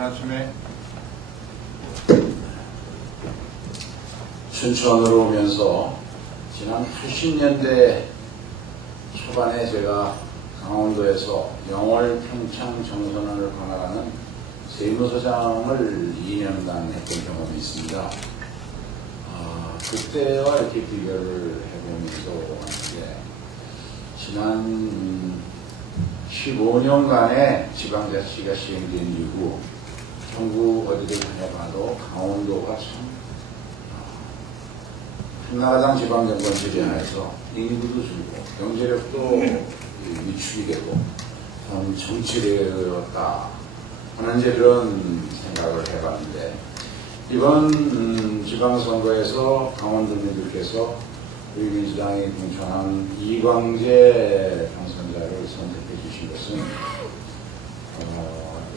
하나쯤에 춘천으로 오면서 지난 80년대 초반에 제가 강원도에서 영월 평창 정선원을 관할하는 세무서장을 2년간 했던 경험이 있습니다. 그때와 이렇게 비교를 해보면서 하는데, 지난 15년간의 지방자치가 시행된 이후 전국 어디를 다녀봐도 강원도가 참 한나라당 지방정권 체제 하에서 인구도 줄고 경제력도 위축이 되고 참 정치되었다 하는 이제 그런 생각을 해봤는데, 이번 지방선거에서 강원도민들께서 우리 민주당이 공천한 이광재 당선자를 선택해 주신 것은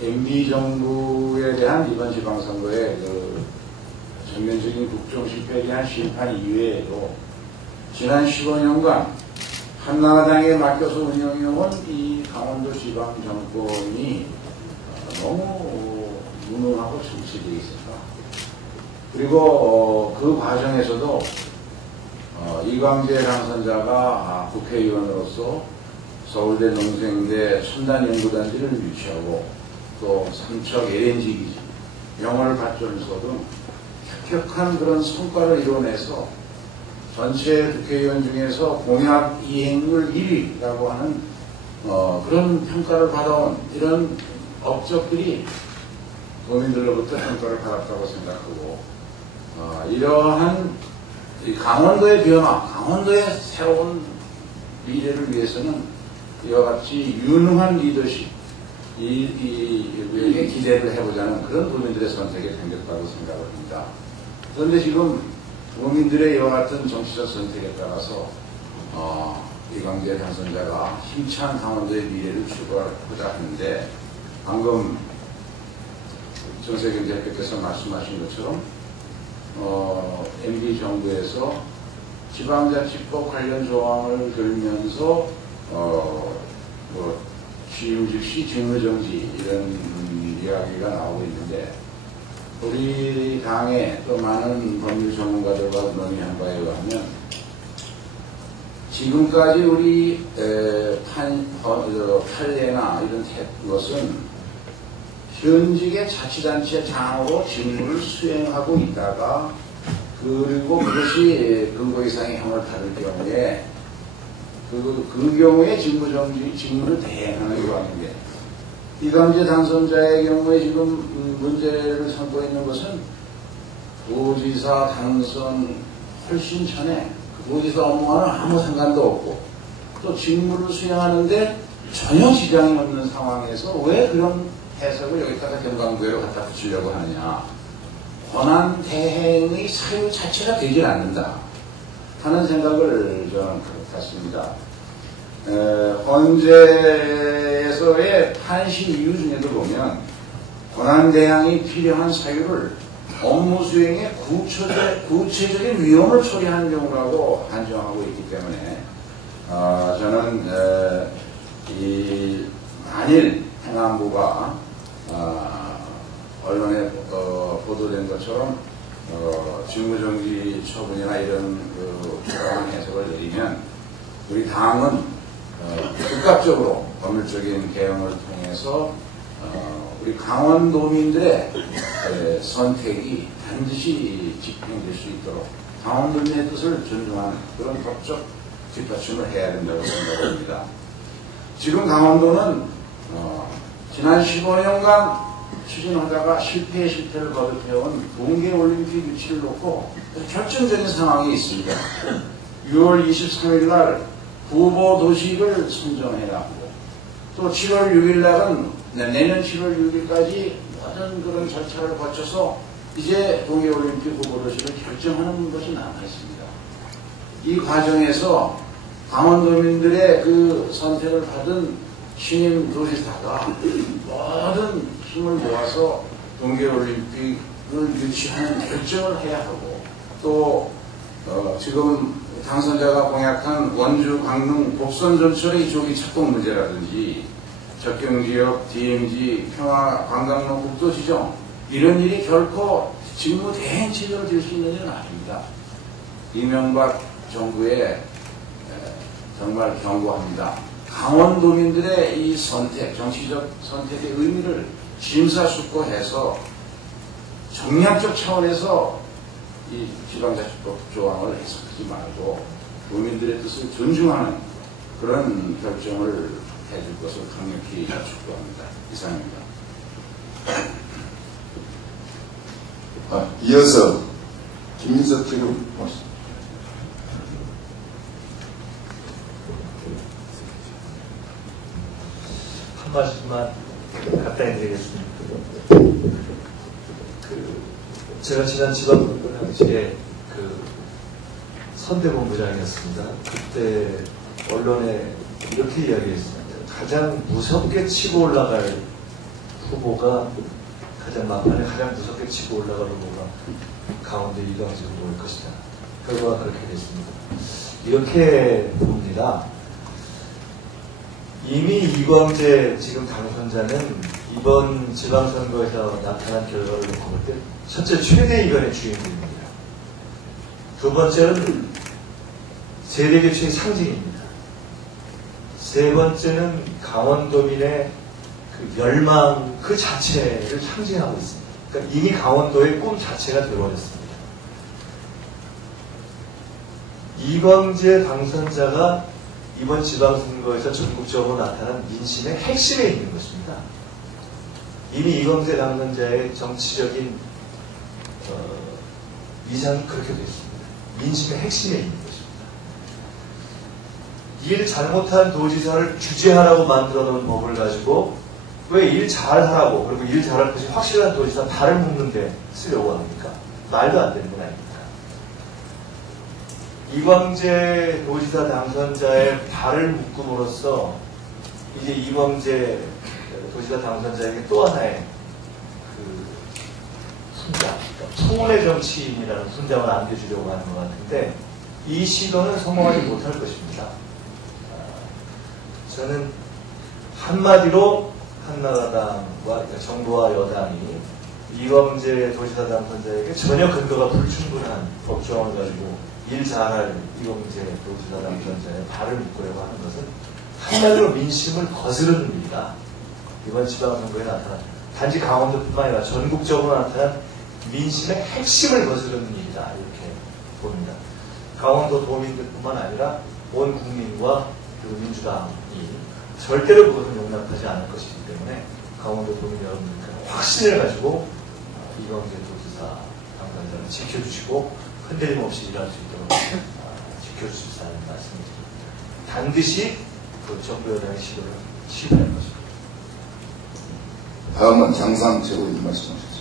MB정부에 대한 이번 지방선거의 그 전면적인 국정 실패에 대한 심판 이외에도 지난 15년간 한나라당에 맡겨서 운영해온 이 강원도 지방 정권이 너무 무능하고 정치되어 있었다. 그리고 그 과정에서도 이광재 당선자가 국회의원으로서 서울대 농생대 첨단연구단지를 유치하고 또 삼척 LNG 기지, 영월 발전소 등 혁혁한 그런 성과를 이뤄내서 전체 국회의원 중에서 공약 이행률 1위라고 하는 그런 평가를 받아온 이런 업적들이 도민들로부터 평가를 받았다고 생각하고, 이러한 강원도의 변화, 강원도의 새로운 미래를 위해서는 이와 같이 유능한 리더십, 이에 기대를 해보자는 그런 도민들의 선택이 생겼다고 생각을 합니다. 그런데 지금 도민들의 이와 같은 정치적 선택에 따라서 이광재 당선자가 힘찬 강원도의 미래를 추구하고자 하는데, 방금 정세균 대표께서 말씀하신 것처럼 MB 정부에서 지방자치법 관련 조항을 들면서 취임 즉시 직무정지 이런 이야기가 나오고 있는데, 우리 당의 또 많은 법률 전문가들과 논의한 바에 의하면 지금까지 우리 판례나 이런 것은 현직의 자치단체 장으로 직무를 수행하고 있다가 그리고 그것이 근거 이상의 형을 다룰 경우에 그 경우에 직무를 대행하는 조항인데, 이광재 당선자의 경우에 지금 문제를 삼고 있는 것은 도지사 당선 훨씬 전에 그 도지사 업무와는 아무 상관도 없고 또 직무를 수행하는데 전혀 지장이 없는 상황에서 왜 그런 해석을 여기다가 경강부회로 갖다 붙이려고 하느냐, 권한 대행의 사유 자체가 되질 않는다 하는 생각을 저는 갖습니다. 헌재에서의 판시 이유 중에도 보면 권한 대항이 필요한 사유를 업무 수행에 구체적인 위험을 초래하는 경우라고 한정하고 있기 때문에 저는 만일 행안부가 언론에 보도된 것처럼 직무정지 처분이나 이런 부당한 해석을 내리면 우리 당은 즉각적으로 법률적인 개혁을 통해서 우리 강원도민들의 선택이 반드시 집행될 수 있도록 강원도민의 뜻을 존중하는 그런 법적 뒷받침을 해야 된다고 생각합니다. 지금 강원도는 지난 15년간 추진하다가 실패를 거듭해온 동계올림픽 유치를 놓고 결정적인 상황이 있습니다. 6월 23일 날 후보 도시를 선정해야 하고, 또 7월 6일 날은 내년 7월 6일까지 모든 그런 절차를 거쳐서 이제 동계올림픽 후보 도시를 결정하는 것이 남아있습니다. 이 과정에서 강원도민들의 그 선택을 받은 신임 도지사가 모든 힘을 모아서 동계올림픽을 유치하는 결정을 해야 하고, 또 지금 당선자가 공약한 원주, 강릉, 곡선 전철의 조기 착공 문제라든지 접경지역, DMZ, 평화관광로 국도지정 이런 일이 결코 직무 대행체제로 될 수 있는 일은 아닙니다. 이명박 정부에 정말 경고합니다. 강원도민들의 이 선택, 정치적 선택의 의미를 심사숙고해서 정략적 차원에서 이 지방자치법 조항을 해석하지 말고 도민들의 뜻을 존중하는 그런 결정을 해줄 것을 강력히 촉구합니다. 이상입니다. 이어서 김민석 지금 한 말씀만 간단히 드리겠습니다. 제가 지난 지방선거 당시에 선대본부장이었습니다. 그때 언론에 이렇게 이야기했습니다. 가장 무섭게 치고 올라갈 후보가 막판에 가장 무섭게 치고 올라갈 후보가 강원도 이광재 후보일 것이다. 결과가 그렇게 됐습니다. 이렇게 봅니다. 이미 이광재 지금 당선자는 이번 지방선거에서 나타난 결과를 놓고 볼 때 첫째 최대 이변의 주인공입니다. 두 번째는 세대교체의 상징입니다. 세 번째는 강원도민의 그 멸망 그 자체를 상징하고 있습니다. 그러니까 이미 강원도의 꿈 자체가 되어버렸습니다. 이광재 당선자가 이번 지방선거에서 전국적으로 나타난 민심의 핵심에 있는 것입니다. 이미 이광재 당선자의 정치적인 위상이 그렇게 되어 있습니다. 민심의 핵심에 있는 것입니다. 일 잘못한 도지사를 규제하라고 만들어 놓은 법을 가지고 왜 일 잘하라고 그리고 일 잘할 것이 확실한 도지사 발을 묶는데 쓰려고 합니까? 말도 안 되는 건 아닙니까? 이광재 도지사 당선자의 발을 묶음으로써 이제 이광재 도지사 당선자에게 또 하나의 훈장, 청혼의 정치인이라는 훈장을 안겨주려고 하는 것 같은데 이 시도는 성공하지 못할 것입니다. 저는 한마디로 한나라당과 그러니까 정부와 여당이 이광재 도지사 당선자에게 전혀 근거가 불충분한 법조항을 가지고 일 잘할 이광재 도지사 당선자의 발을 묶으려고 하는 것은 한마디로 민심을 거스르는 일이다. 이번 지방선거에 나타난 단지 강원도뿐만 아니라 전국적으로 나타난 민심의 핵심을 거스르는 일이다. 이렇게 봅니다. 강원도 도민들뿐만 아니라 온 국민과 그리고 민주당이 절대로 그것은 용납하지 않을 것이기 때문에 강원도 도민 여러분들께서 확신을 가지고 이광재 도지사 당선자를 지켜주시고 흔들림 없이 일할 수 있도록 지켜주시다는 말씀을 드립니다. 반드시 그 정부 여당의 시도를 취소할 것입니다. 다음은 장상 최고위원 말씀하십시오.